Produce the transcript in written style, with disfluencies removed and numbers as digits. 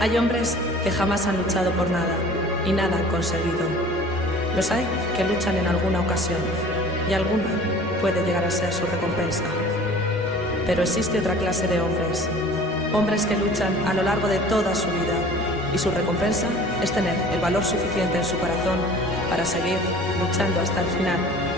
Hay hombres que jamás han luchado por nada y nada han conseguido. Los hay que luchan en alguna ocasión y alguna puede llegar a ser su recompensa. Pero existe otra clase de hombres, hombres que luchan a lo largo de toda su vida y su recompensa es tener el valor suficiente en su corazón para seguir luchando hasta el final.